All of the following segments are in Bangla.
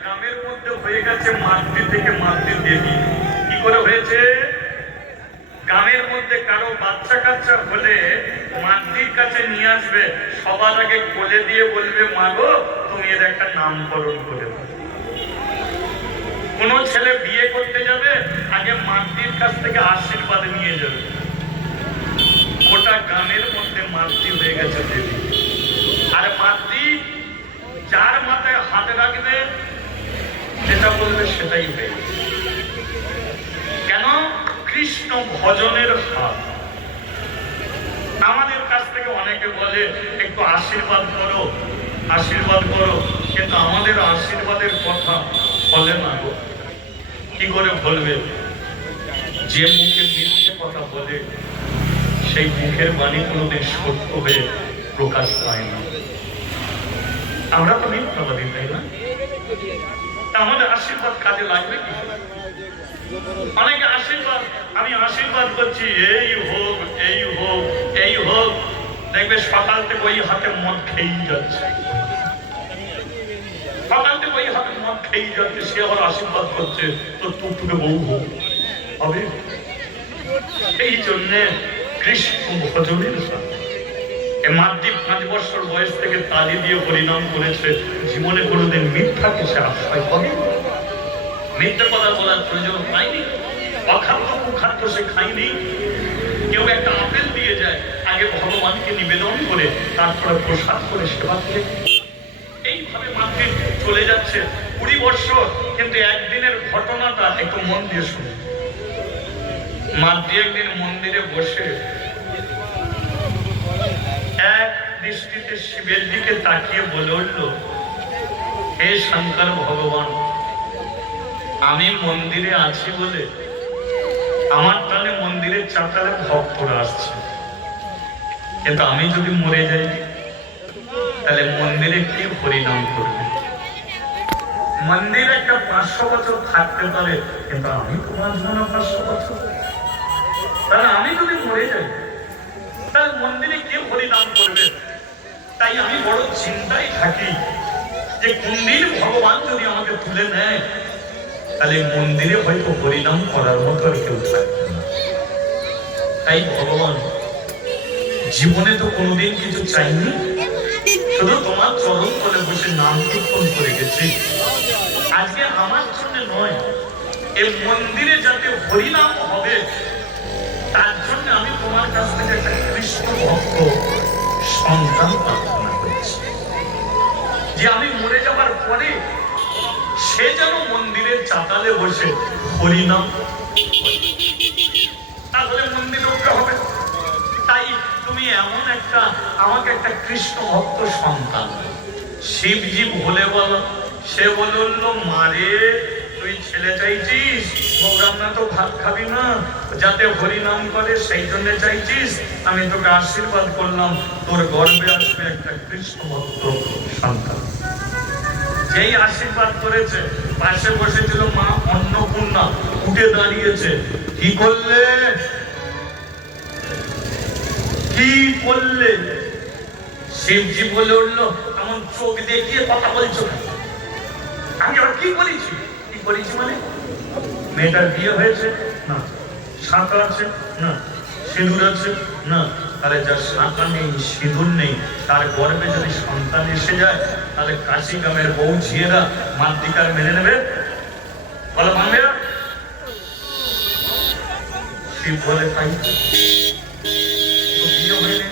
গ্রামের মধ্যে হয়ে গেছে মাতৃ থেকে মাতৃ দেবী। কি করে হয়েছে? গ্রামের মধ্যে কারো বাচ্চা কাচ্চা হলে মাতৃর কাছে নিয়ে আসবে, সবার আগে কোলে দিয়ে বলবে, মা গো তুমি এর একটা নামকরণ করে দাও। কোন ছেলে বিয়ে করতে যাবে, আগে মাতৃর কাছ থেকে আশীর্বাদ নিয়ে যাবে। গোটা গ্রামের মধ্যে মাতৃ হয়ে গেছে দেবী। আর মাতৃ যার মাথায় হাত রাখবে, যেটা বলবে সেটাই হয়ে গেছে। কেন? কৃষ্ণ ভজনের হাত। আমাদের কাছ থেকে অনেকে বলে একটু আশীর্বাদ করো, আশীর্বাদ করো, কিন্তু আমাদের আশীর্বাদের কথা বলে না গো। কি করে বলবে? যে মুখে মিথ্যে কথা বলে, সেই মুখের বাণী কোনোদিন সত্য হয়ে প্রকাশ পায় না। আমরা তো মিথ্যাবাদী, তাই না? আমাদের আশীর্বাদ কাজে লাগবে কি? অনেকে আশীর্বাদ, আমি আশীর্বাদ করছি, এই হোক, এই হোক, এই হোক, দেখবে সকাল থেকে ওই হাতে মদ খেয়েই যাচ্ছে, সকাল থেকে ওই হাতে মদ খেয়েই যাচ্ছে। সে আবার আশীর্বাদ করছে তো টুকটুকে বউ হোক হবে। এই জন্যে কৃষ্ণ ভজনের সাথে মাতৃ 5 বছর বয়স থেকে তালি দিয়ে পরিণাম করেছে। জীবনে কোনোদিন মিথ্যাকে সে আশ্রয় করে, মিথ্যে কথা বলার প্রয়োজন পায়নি। অখাদ্য কুখাদ্য সে খায়নি। কেউ একটা আপেল দিয়ে যায়, আগে ভগবানকে নিবেদন করে তারপরে প্রসাদ করে সেবা করে। এইভাবে মাতৃ চলে যাচ্ছে 20 বছর। কিন্তু একদিনের ঘটনাটা একটু মন দিয়ে শুনে। মাতৃ একদিন মন্দিরে বসে এক দৃষ্টিতে শিবের দিকে তাকিয়ে বলে উঠল, হে শঙ্কর ভগবান, আমি মন্দিরে আছি বলে আমার টানে মন্দিরের চাতালে ভক্তরা আসছে, কিন্তু আমি যদি মরে যাই তাহলে মন্দিরে কি হরিনাম করবে? মন্দিরে একটা 500 বছর থাকতে পারে, কিন্তু আমি তো বাঁচব না 500 বছর। তাহলে আমি যদি মরে যাই তাহলে মন্দিরে কে হরিনাম করবে? তাই আমি বড় চিন্তায় থাকি যে কোনদিন ভগবান যদি আমাকে তুলে নেয় তাহলে মন্দিরে হয়তো হরিনাম করার মতো আর কেউ থাকবে না। তাই ভগবান জীবনে তো কোনোদিন কিছু চাইনি, শুধু তোমার চরণ তলে বসে নাম কীর্তন করে গেছি। আজকে আমার জন্য নয়, এই মন্দিরে যাতে হরিনাম হবে তার জন্য আমি তোমার কাছ থেকে একটা কৃষ্ণ ভক্ত সন্তান প্রার্থনা করছি, যে আমি মরে যাবার পরে সে যেন মন্দিরের চাতালে বসে হরিনাম, তাহলে মন্দির রক্ষা হবে। তাই তুমি এমন একটা আমাকে একটা কৃষ্ণ ভক্ত সন্তান। শিবজি বলে বলো, সে বলল, মারে তুই ছেলে চাইছিস, গৌরাঙ্গা তো ভাত খাবি না, যাতে হরিনাম করে সেই জন্য চাইছিস। আমি তোকে আশীর্বাদ করলাম, তোর গর্বে আসবে একটা কৃষ্ণ ভক্ত সন্তান। যেই আশীর্বাদ করেছে, পাশে বসেছিল মা অন্নপূর্ণা, উঠে দাঁড়িয়েছে। কি করলে? কি করলে? শিবজি বলে উঠলো, এমন চোখ দেখিয়ে কথা বলছো, আমি আবার কি করেছি? কি করেছি মানে? মেয়েটার বিয়ে হয়েছে না, শাঁখা আছে না, সিঁদুর আছে না। তাহলে যার শাঁখা নেই, সিঁদুর নেই, তার গর্ভে যদি সন্তান এসে যায়, তাহলে কাশি গ্রামের বউ ঝিয়েরা মাতৃকার মেনে নেবে? বলো মানবে না? শিব বলে তাই বিয়ে হয়নি,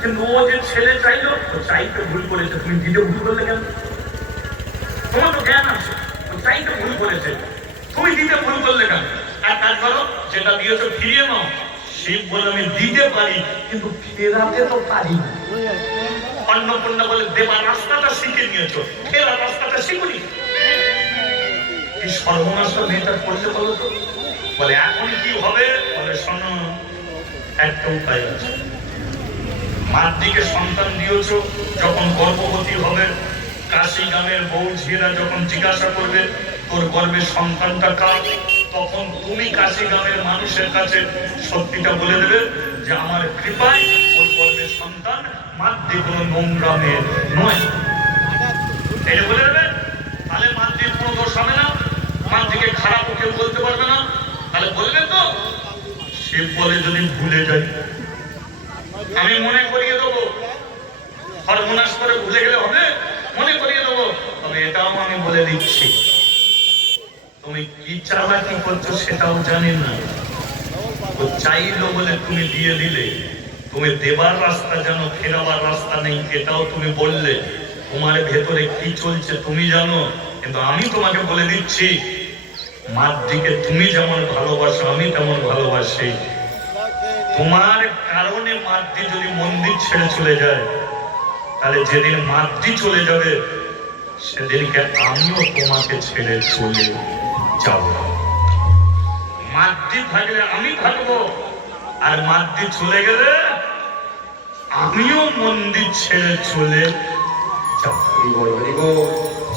কিন্তু ও যে ছেলে চাইলো, ও চাইতে ভুল করেছে। তুমি দিতে ভুল করলে কেন? তোমার তো জ্ঞান আছে, ও চাইতে ভুল করেছে, তুমি দিতে ভুল করলে কেন? এক কাজ করো, যেটা দিয়েছো ফিরিয়ে নাও। শিব বলে, আমি দিতে পারি কিন্তু ফেরাতে তো পারি না। অন্নপূর্ণা বলে, দেবার রাস্তাটা শিখে নিয়েছো, ফেরার রাস্তাটা শিখুনি। কি সর্বনাশ মেয়েটা করতে বলো তো? বলে এখন কি হবে? বলে শোনো, একটা উপায় আছে। মার দিকে সন্তান দিয়েছো, যখন গর্ভবতী হবে, কাশি গ্রামের বউ ঝিয়েরা যখন জিজ্ঞাসা করবে তোর গর্ভের সন্তানটা কার, তখন তুমি কাশি গ্রামের মানুষের কাছে সত্যিটা বলে দেবে যে আমার কৃপায় ওর গর্ভের সন্তান মাতৃ কোনো নোংরা মেয়ে নয়। এটা বলে দেবে। পারবে না, তাহলে বলবে তো। শিব বলে যদি ভুলে যাই, আমি মনে করিয়ে দেবো। সর্বনাশ করে ভুলে গেলে হবে? মনে করিয়ে দেবো। তবে এটাও আমি বলে দিচ্ছি, তুমি কি চালাকি করছো সেটাও জানি না। তো চাইলো বলে তুমি দিয়ে দিলে, তুমি দেবার রাস্তা জানো, ফেরাবার রাস্তা নেই এটাও তুমি বললে। তোমার ভেতরে কি চলছে তুমি জানো, কিন্তু আমি তোমাকে বলে দিচ্ছি, মাতৃকে তুমি যেমন ভালোবাসো আমি তেমন ভালোবাসি। তোমার কারণে মাতৃ যদি মন্দির ছেড়ে চলে যায়, তাহলে যেদিন মাতৃ চলে যাবে সেদিনকে আমিও তোমাকে ছেড়ে চলে যাব। মাতৃ থাকলে আমি থাকবো, আর মাতৃ চলে গেলে আমিও মন্দির ছেড়ে চলে যাব।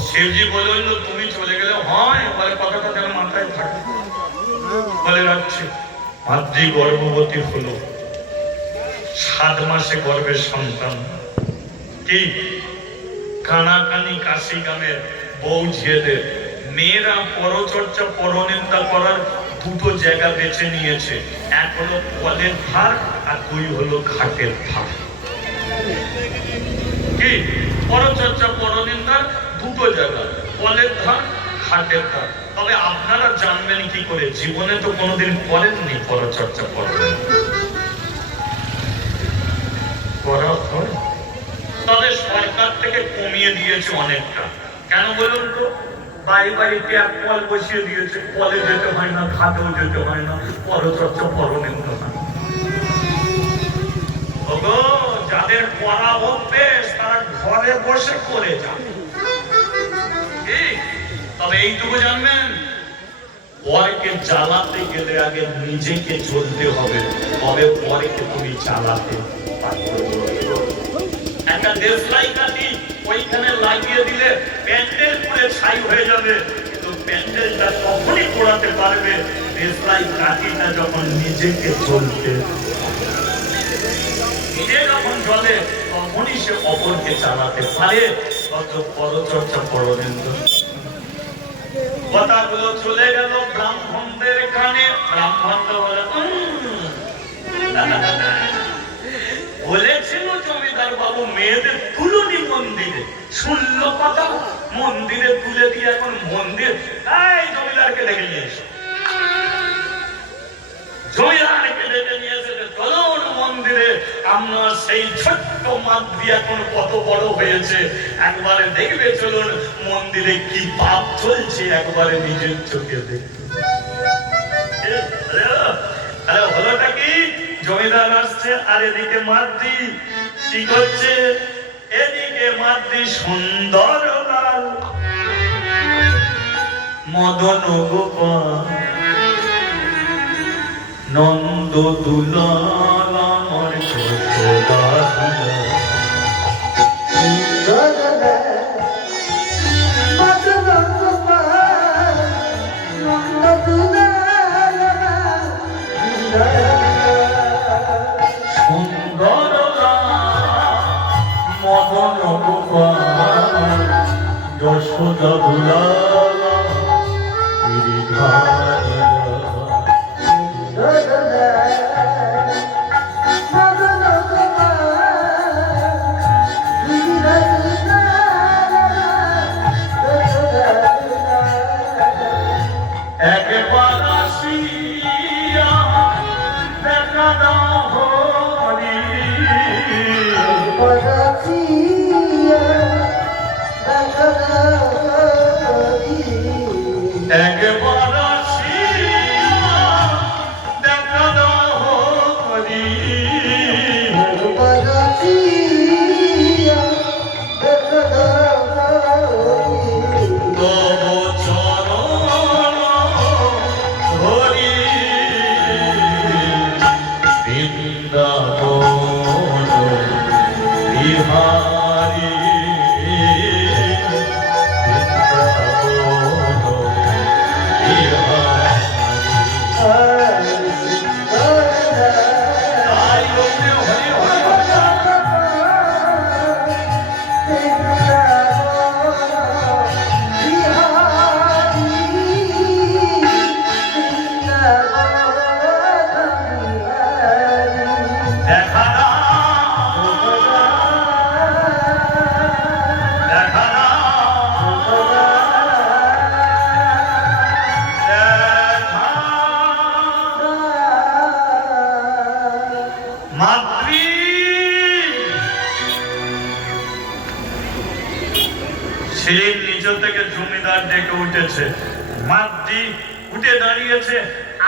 শিবজি বলল তুমি চলে গেলে হয়, বলে কথাটা যেন মাথায় থাকে। বলে রাখছি, মাতৃ গর্ভবতী হলো, 7 মাসে গর্ভের সন্তান। কি কানাকানি কাশি গ্রামের বউ ঝিয়েদের মেয়েরা পরচর্চা পরনিন্দা করার দুটো জায়গা বেছে নিয়েছে, এক হলো কলের ধার আর 2 হলো ঘাটের ধার। কি পরচর্চা পরনিন্দার দুটো জায়গা, কলের ধার ঘাটের ধার। তবে আপনারা জানবেন কি করে, জীবনে তো কোনোদিন করেননি পরচর্চা পরনিন্দা, করা হয়। তবে সরকার থেকে কমিয়ে দিয়েছে অনেকটা। কেন বলুন তো? বাড়ি বাড়িতে এক কল বসিয়ে দিয়েছে, কলে যেতে হয় না, ঘাটেও যেতে হয় না, পরচর্চা পরনিন্দা হয়। ওগো, যাদের করা অভ্যেস তারা ঘরে বসে করে যাবে। তবে এইটুকু জানবেন, পরকে জ্বালাতে গেলে আগে নিজেকে চলতে হবে, তবে পরকে তুমি চালাতে পারবে। একটা দেশলাই কাঠি ওইখানে লাগিয়ে দিলে প্যান্ডেল পুড়ে ছাই হয়ে যাবে, কিন্তু প্যান্ডেলটা তখনই পোড়াতে পারবে দেশলাই কাঠিটা যখন নিজেকে চলতে, নিজে যখন চলে তখনই সে অপরকে চালাতে পারে। পরচর্চা পরনিন্দা কথাগুলো চলে গেল ব্রাহ্মণদের কানে। ব্রাহ্মণরা বলে বলেছিল জমিদার বাবু মেয়েদের তুলনি মন্দিরে, শুনল কথা, মন্দিরে তুলে দিয়ে এখন মন্দির। এই জমিদারকে ডেকে নিয়ে এসো, জমিদারকে ডেকে নিয়ে এসে চলুন মন্দিরে। আমরা সেই ছোট্ট মাতৃ এখন কত বড় হয়েছে, একবারে দেখবে চলুন মন্দিরে কি পাপ চলছে, একবারে নিজের চোখে দেখবে। হলোটা কি? জমিদার আসছে আর এদিকে মাতৃ কি করছে? এদিকে মাতৃ সুন্দর লাল মদন গোপাল নন্দ দুলাল আমার যশোদা মদন গোপাল যশোদা দুলাল একবার আসিয়া দেখা দাও হরি, একবার আসিয়া দেখা দাও সিঁড়ির নিচ থেকে জমিদার ডেকে উঠেছে, মাতৃ উঠে দাঁড়িয়েছে,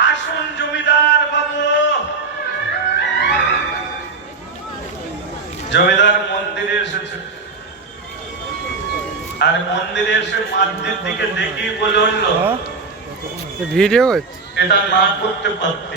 আসুন জমিদার বাবু। জমিদার মন্দিরে এসেছে, আর মন্দিরে এসে মাতৃর দিকে দেখি বলে উঠলো, ভিডিও এটা না করতে পারতি।